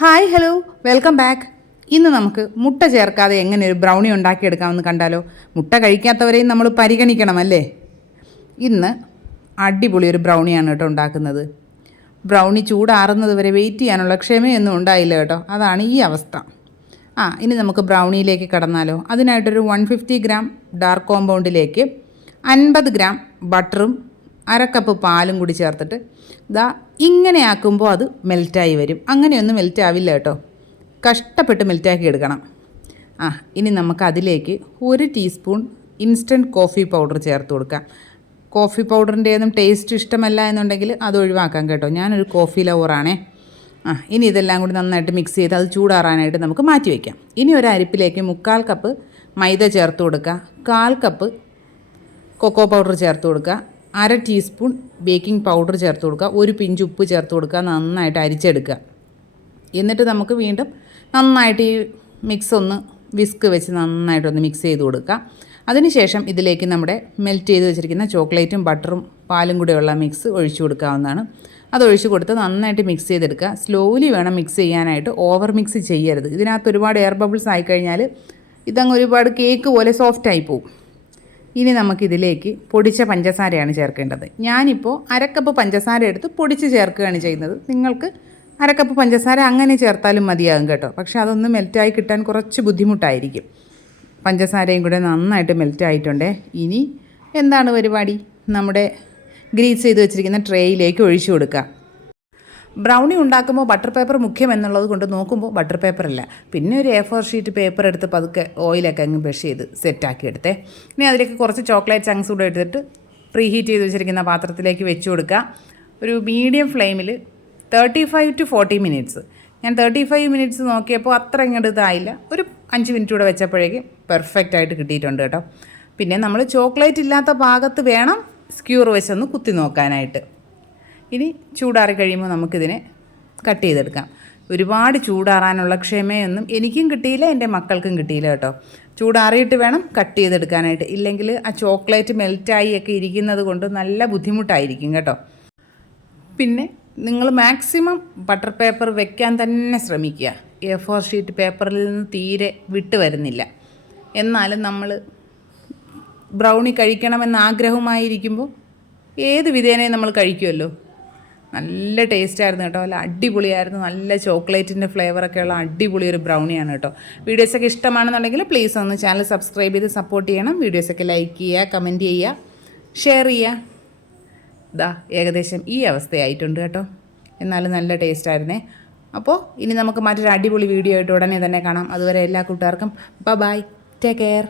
Hi hello welcome back. ഇന്ന് നമുക്ക് മുട്ട ചേർക്കാതെ എങ്ങനെ ഒരു ബ്രൗണി ഉണ്ടാക്കിയെടുക്കാമെന്ന് കണ്ടാലോ. മുട്ട കഴിക്കാത്തവരെയും നമ്മൾ പരിഗണിക്കണമല്ലേ. ഇന്ന് അടിപൊളി ഒരു ബ്രൗണിയാണ് കേട്ടോ ഉണ്ടാക്കുന്നത്. ബ്രൗണി ചൂടാറുന്നത് വരെ വെയിറ്റ് ചെയ്യാനുള്ള ക്ഷമയൊന്നും ഉണ്ടായില്ല കേട്ടോ. അതാണ് ഈ അവസ്ഥ. ഇനി നമുക്ക് ബ്രൗണിയിലേക്ക് കടന്നാലോ. അതിനായിട്ടൊരു 150 ഗ്രാം ഡാർക്ക് കോമ്പൗണ്ടിലേക്ക് 50 ഗ്രാം ബട്ടറും 1/2 കപ്പ് പാലും കൂടി ചേർത്തിട്ട് ഇങ്ങനെ ആക്കുമ്പോൾ അത് മെൽറ്റായി വരും. അങ്ങനെയൊന്നും മെൽറ്റ് ആവില്ല കേട്ടോ, കഷ്ടപ്പെട്ട് മെൽറ്റാക്കി എടുക്കണം. ഇനി നമുക്ക് അതിലേക്ക് 1 ടീസ്പൂൺ ഇൻസ്റ്റൻറ്റ് കോഫി പൗഡർ ചേർത്ത് കൊടുക്കാം. കോഫി പൗഡറിൻ്റെ ഒന്നും ടേസ്റ്റ് ഇഷ്ടമല്ല എന്നുണ്ടെങ്കിൽ അത് ഒഴിവാക്കാം കേട്ടോ. ഞാനൊരു കോഫി ലവറാണേ. ഇനി ഇതെല്ലാം കൂടി നന്നായിട്ട് മിക്സ് ചെയ്ത് അത് ചൂടാറാനായിട്ട് നമുക്ക് മാറ്റി വയ്ക്കാം. ഇനി ഒരു അരിപ്പിലേക്ക് 3/4 കപ്പ് മൈദ ചേർത്ത് കൊടുക്കുക, 1/4 കപ്പ് കൊക്കോ പൗഡർ ചേർത്ത് കൊടുക്കുക, 1/2 ടീസ്പൂൺ ബേക്കിംഗ് പൗഡർ ചേർത്ത് കൊടുക്കുക, 1 പിഞ്ച് ഉപ്പ് ചേർത്ത് കൊടുക്കുക, നന്നായിട്ട് അരിച്ചെടുക്കുക. എന്നിട്ട് നമുക്ക് വീണ്ടും നന്നായിട്ട് ഈ മിക്സ് ഒന്ന് വിസ്ക് വെച്ച് നന്നായിട്ടൊന്ന് മിക്സ് ചെയ്ത് കൊടുക്കുക. അതിനുശേഷം ഇതിലേക്ക് നമ്മുടെ മെൽറ്റ് ചെയ്ത് വെച്ചിരിക്കുന്ന ചോക്ലേറ്റും ബട്ടറും പാലും കൂടെയുള്ള മിക്സ് ഒഴിച്ചു കൊടുക്കാവുന്നതാണ്. അത് ഒഴിച്ച് കൊടുത്ത് നന്നായിട്ട് മിക്സ് ചെയ്തെടുക്കുക. സ്ലോലി വേണം മിക്സ് ചെയ്യാനായിട്ട്, ഓവർ മിക്സ് ചെയ്യരുത്. ഇതിനകത്ത് ഒരുപാട് എയർ ബബിൾസ് ആയിക്കഴിഞ്ഞാൽ ഇതങ്ങ് ഒരുപാട് കേക്ക് പോലെ സോഫ്റ്റായി പോവും. ഇനി നമുക്കിതിലേക്ക് പൊടിച്ച പഞ്ചസാരയാണ് ചേർക്കേണ്ടത്. ഞാനിപ്പോൾ 1/2 കപ്പ് പഞ്ചസാര എടുത്ത് പൊടിച്ച് ചേർക്കുകയാണ് ചെയ്യുന്നത്. നിങ്ങൾക്ക് 1/2 കപ്പ് പഞ്ചസാര അങ്ങനെ ചേർത്താലും മതിയാകും കേട്ടോ. പക്ഷേ അതൊന്ന് മെൽറ്റായി കിട്ടാൻ കുറച്ച് ബുദ്ധിമുട്ടായിരിക്കും. പഞ്ചസാരയും കൂടെ നന്നായിട്ട് മെൽറ്റായിട്ടുണ്ടേ. ഇനി എന്താണ് പരിപാടി, നമ്മുടെ ഗ്രീസ് ചെയ്ത് വെച്ചിരിക്കുന്ന ട്രേയിലേക്ക് ഒഴിച്ചു കൊടുക്കുക. ബ്രൗണി ഉണ്ടാക്കുമ്പോൾ ബട്ടർ പേപ്പർ മുഖ്യം എന്നുള്ളത് കൊണ്ട് നോക്കുമ്പോൾ ബട്ടർ പേപ്പറല്ല, പിന്നെ ഒരു A4 ഷീറ്റ് പേപ്പർ എടുത്ത് പതുക്കെ ഓയിലൊക്കെ അങ്ങ് ബ്രഷ് ചെയ്ത് സെറ്റാക്കി എടുത്തേ. ഇനി അതിലേക്ക് കുറച്ച് ചോക്ലേറ്റ് ചങ്ക്സ് കൂടെ എടുത്തിട്ട് പ്രീ ഹീറ്റ് ചെയ്ത് വെച്ചിരിക്കുന്ന പാത്രത്തിലേക്ക് വെച്ച് കൊടുക്കുക. ഒരു മീഡിയം ഫ്ലെയിമിൽ 35 to 40 മിനിറ്റ്സ്. ഞാൻ 35 മിനിറ്റ്സ് നോക്കിയപ്പോൾ അത്ര ഇങ്ങോട്ട് ഇതായില്ല. ഒരു 5 മിനിറ്റ് കൂടെ വെച്ചപ്പോഴേക്കും പെർഫെക്റ്റ് ആയിട്ട് കിട്ടിയിട്ടുണ്ട് കേട്ടോ. പിന്നെ നമ്മൾ ചോക്ലേറ്റ് ഇല്ലാത്ത ഭാഗത്ത് വേണം സ്ക്യൂർ വെച്ചൊന്ന് കുത്തി നോക്കാനായിട്ട്. ഇനി ചൂടാറി കഴിയുമ്പോൾ നമുക്കിതിനെ കട്ട് ചെയ്തെടുക്കാം. ഒരുപാട് ചൂടാറാനുള്ള ക്ഷമയൊന്നും എനിക്കും കിട്ടിയില്ല, എൻ്റെ മക്കൾക്കും കിട്ടിയില്ല കേട്ടോ. ചൂടാറിയിട്ട് വേണം കട്ട് ചെയ്തെടുക്കാനായിട്ട്, ഇല്ലെങ്കിൽ ആ ചോക്ലേറ്റ് മെൽറ്റായി ഒക്കെ ഇരിക്കുന്നത് കൊണ്ട് നല്ല ബുദ്ധിമുട്ടായിരിക്കും കേട്ടോ. പിന്നെ നിങ്ങൾ മാക്സിമം ബട്ടർ പേപ്പർ വെക്കാൻ തന്നെ ശ്രമിക്കുക. A4 ഷീറ്റ് പേപ്പറിൽ നിന്ന് തീരെ വിട്ട് വരുന്നില്ല. എന്നാലും നമ്മൾ ബ്രൗണി കഴിക്കണമെന്ന് ആഗ്രഹമായിരിക്കുമ്പോൾ ഏത് വിധേനയും നമ്മൾ കഴിക്കുമല്ലോ. നല്ല ടേസ്റ്റായിരുന്നു കേട്ടോ, നല്ല അടിപൊളിയായിരുന്നു. നല്ല ചോക്ലേറ്റിൻ്റെ ഫ്ലേവറൊക്കെയുള്ള അടിപൊളി ഒരു ബ്രൗണിയാണ് കേട്ടോ. വീഡിയോസൊക്കെ ഇഷ്ടമാണെന്നുണ്ടെങ്കിൽ പ്ലീസ് ഒന്ന് ചാനൽ സബ്സ്ക്രൈബ് ചെയ്ത് സപ്പോർട്ട് ചെയ്യണം. വീഡിയോസൊക്കെ ലൈക്ക് ചെയ്യുക, കമൻറ്റ് ചെയ്യുക, ഷെയർ ചെയ്യുക. ഏകദേശം ഈ അവസ്ഥയായിട്ടുണ്ട് കേട്ടോ. എന്നാലും നല്ല ടേസ്റ്റായിരുന്നേ. അപ്പോൾ ഇനി നമുക്ക് മറ്റൊരു അടിപൊളി വീഡിയോ ആയിട്ട് ഉടനെ തന്നെ കാണാം. അതുവരെ എല്ലാ കൂട്ടുകാർക്കും ബൈ, ടേക്ക് കെയർ.